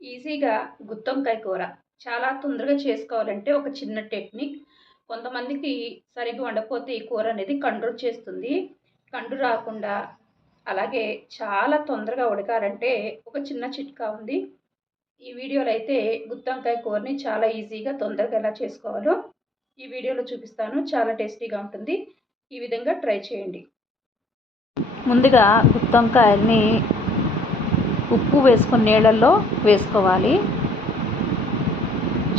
ఈజీగా గుత్తొంకాయ కూర చాలా తొందరగా చేసుకోవాలంటే ఒక చిన్న టెక్నిక్. కొంతమందికి సరిగ్గా వండకపోతే ఈ కూర అనేది కండ్రు చేస్తుంది. కండు రాకుండా అలాగే చాలా తొందరగా ఉడకాలంటే ఒక చిన్న చిట్కా ఉంది. ఈ వీడియోలో అయితే గుత్తొంకాయ కూరని చాలా ఈజీగా తొందరగా ఎలా చేసుకోవాలో ఈ వీడియోలో చూపిస్తాను. చాలా టేస్టీగా ఉంటుంది. ఈ విధంగా ట్రై చేయండి. ముందుగా గుత్తొంకాయల్ని ఉప్పు వేసుకుని నీళ్ళల్లో వేసుకోవాలి.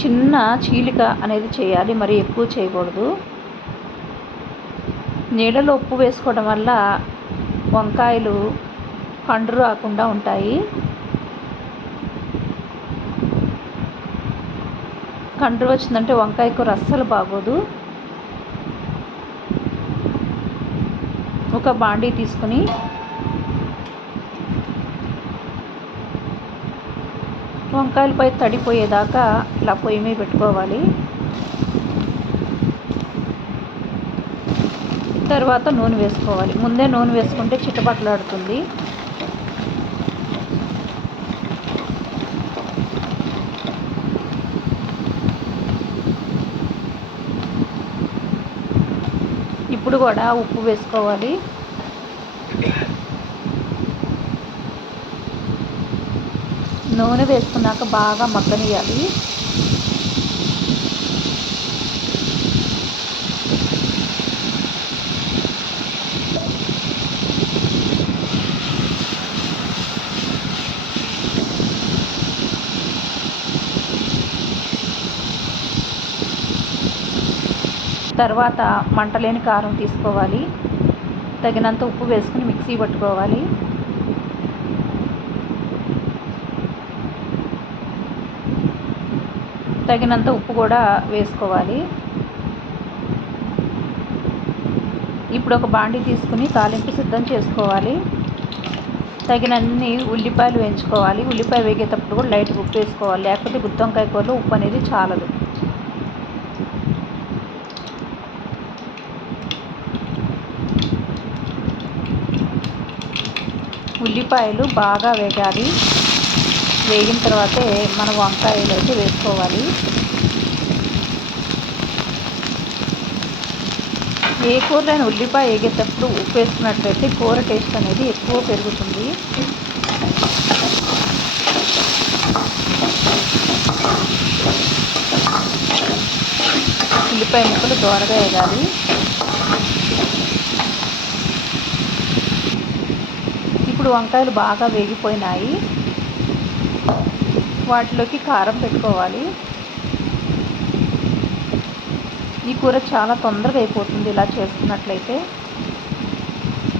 చిన్న చీలిక అనేది చేయాలి మరి ఎక్కువ చేయకూడదు. నీళ్ళలో ఉప్పు వేసుకోవడం వల్ల వంకాయలు పండు రాకుండా ఉంటాయి. కండ్రు వచ్చిందంటే వంకాయ కూర అస్సలు బాగోదు. ఒక బాండీ తీసుకుని వంకాయలపై తడిపోయేదాకా ఇలా పొయ్యి మీద పెట్టుకోవాలి. తర్వాత నూనె వేసుకోవాలి. ముందే నూనె వేసుకుంటే చిట్టపట్లాడుతుంది ఇప్పుడు కూడా ఉప్పు వేసుకోవాలి. నూనె వేసుకున్నాక బాగా మగ్గనియాలి తర్వాత మంటలేని కారం తీసుకోవాలి. తగినంత ఉప్పు వేసుకుని మిక్సీ పట్టుకోవాలి. తగినంత ఉప్పు కూడా వేసుకోవాలి. ఇప్పుడు ఒక బాండి తీసుకుని తాలింపు సిద్ధం చేసుకోవాలి. తగినన్ని ఉల్లిపాయలు వేయించుకోవాలి. ఉల్లిపాయ వేగేటప్పుడు కూడా లైట్గా ఉప్పు వేసుకోవాలి. లేకపోతే గుత్తొంకాయ కూరలో ఉప్పు అనేది చాలదు. ఉల్లిపాయలు బాగా వేగాలి. వేగిన తర్వాతే మన వంకాయలు అయితే వేసుకోవాలి. ఏ కూరలైన ఉల్లిపాయ వేగేటప్పుడు ఉప్పు వేసుకున్నట్లయితే కూర టేస్ట్ అనేది ఎక్కువ పెరుగుతుంది. ఉల్లిపాయ ముక్కలు దోరగా వేయాలి ఇప్పుడు వంకాయలు బాగా వేగిపోయినాయి. వాటిలోకి కారం పెట్టుకోవాలి. ఈ కూర చాలా తొందరగా అయిపోతుంది ఇలా చేసుకున్నట్లయితే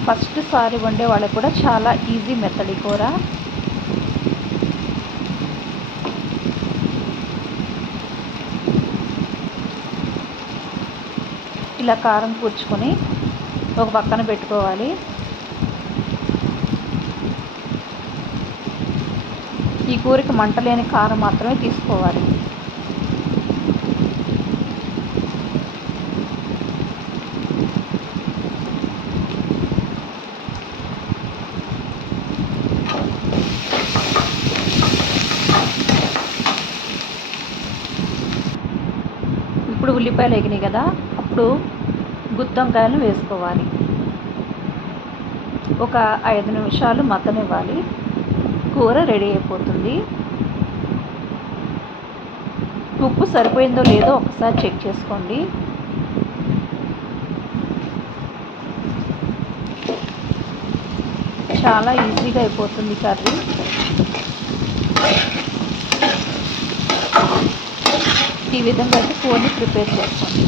ఫస్ట్ సారి వండే వాళ్ళకి కూడా చాలా ఈజీ మెథడ్ ఈ కూర. ఇలా కారం కూర్చుకొని ఒక పక్కన పెట్టుకోవాలి. ఈ కూరకి మంటలేని కారం మాత్రమే తీసుకోవాలి. ఇప్పుడు ఉల్లిపాయలు ఎగినాయి కదా అప్పుడు గుత్తొంకాయలను వేసుకోవాలి. ఒక ఐదు నిమిషాలు మగ్గనివ్వాలి. కూర రెడీ అయిపోతుంది. ఉప్పు సరిపోయిందో లేదో ఒకసారి చెక్ చేసుకోండి. చాలా ఈజీగా అయిపోతుంది కర్రీ. ఈ విధంగా అయితే కూరని ప్రిపేర్ చేసుకోండి.